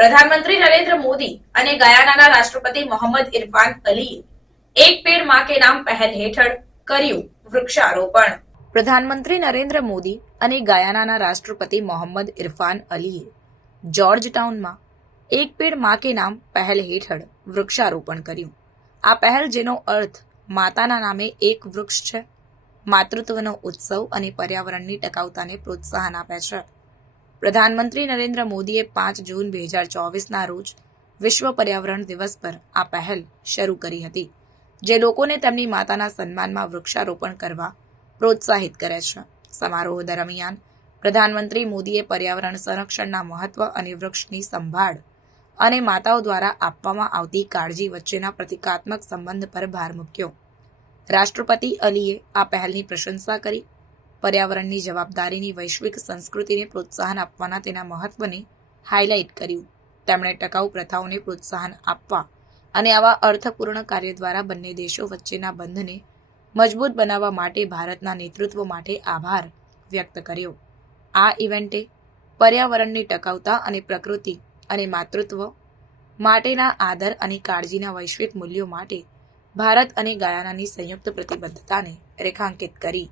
પ્રધાનમંત્રી નરેન્દ્ર મોદી અને ગયાનાના રાષ્ટ્રપતિ મોહમ્મદ ઇરફાન અલીએ એક પેડમાં કે નામ પહેલ હેઠળ કર્યું વૃક્ષારોપણ. પ્રધાનમંત્રી નરેન્દ્ર મોદી અને ગયાનાના રાષ્ટ્રપતિ મોહમ્મદ ઇરફાન અલીએ જોર્જ ટાઉનમાં એક પેડમાં કે નામ પહેલ હેઠળ વૃક્ષારોપણ કર્યું. આ પહેલ જેનો અર્થ માતાના નામે એક વૃક્ષ છે, માતૃત્વનો ઉત્સવ અને પર્યાવરણની ટકાઉતાને પ્રોત્સાહન આપે છે. પ્રધાનમંત્રી નરેન્દ્ર મોદીએ પાંચ જૂન બે હજાર ચોવીસના રોજ વિશ્વ પર્યાવરણ દિવસ પર આ પહેલ શરૂ કરી હતી, જે લોકોને તેમની માતાના સન્માનમાં વૃક્ષારોપણ કરવા પ્રોત્સાહિત કરે છે. સમારોહ દરમિયાન પ્રધાનમંત્રી મોદીએ પર્યાવરણ સંરક્ષણના મહત્વ અને વૃક્ષની સંભાળ અને માતાઓ દ્વારા આપવામાં આવતી કાળજી વચ્ચેના પ્રતિકાત્મક સંબંધ પર ભાર મૂક્યો. રાષ્ટ્રપતિ અલીએ આ પહેલની પ્રશંસા કરી પર્યાવરણની જવાબદારીની વૈશ્વિક સંસ્કૃતિને પ્રોત્સાહન આપવાના તેના મહત્વને હાઇલાઇટ કર્યું. તેમણે ટકાઉ પ્રથાઓને પ્રોત્સાહન આપવા અને આવા અર્થપૂર્ણ કાર્ય દ્વારા બંને દેશો વચ્ચેના બંધને મજબૂત બનાવવા માટે ભારતના નેતૃત્વ માટે આભાર વ્યક્ત કર્યો. આ ઇવેન્ટે પર્યાવરણની ટકાઉતા અને પ્રકૃતિ અને માતૃત્વ માટેના આદર અને કાળજીના વૈશ્વિક મૂલ્યો માટે ભારત અને ગાયાનાની સંયુક્ત પ્રતિબદ્ધતાને રેખાંકિત કરી.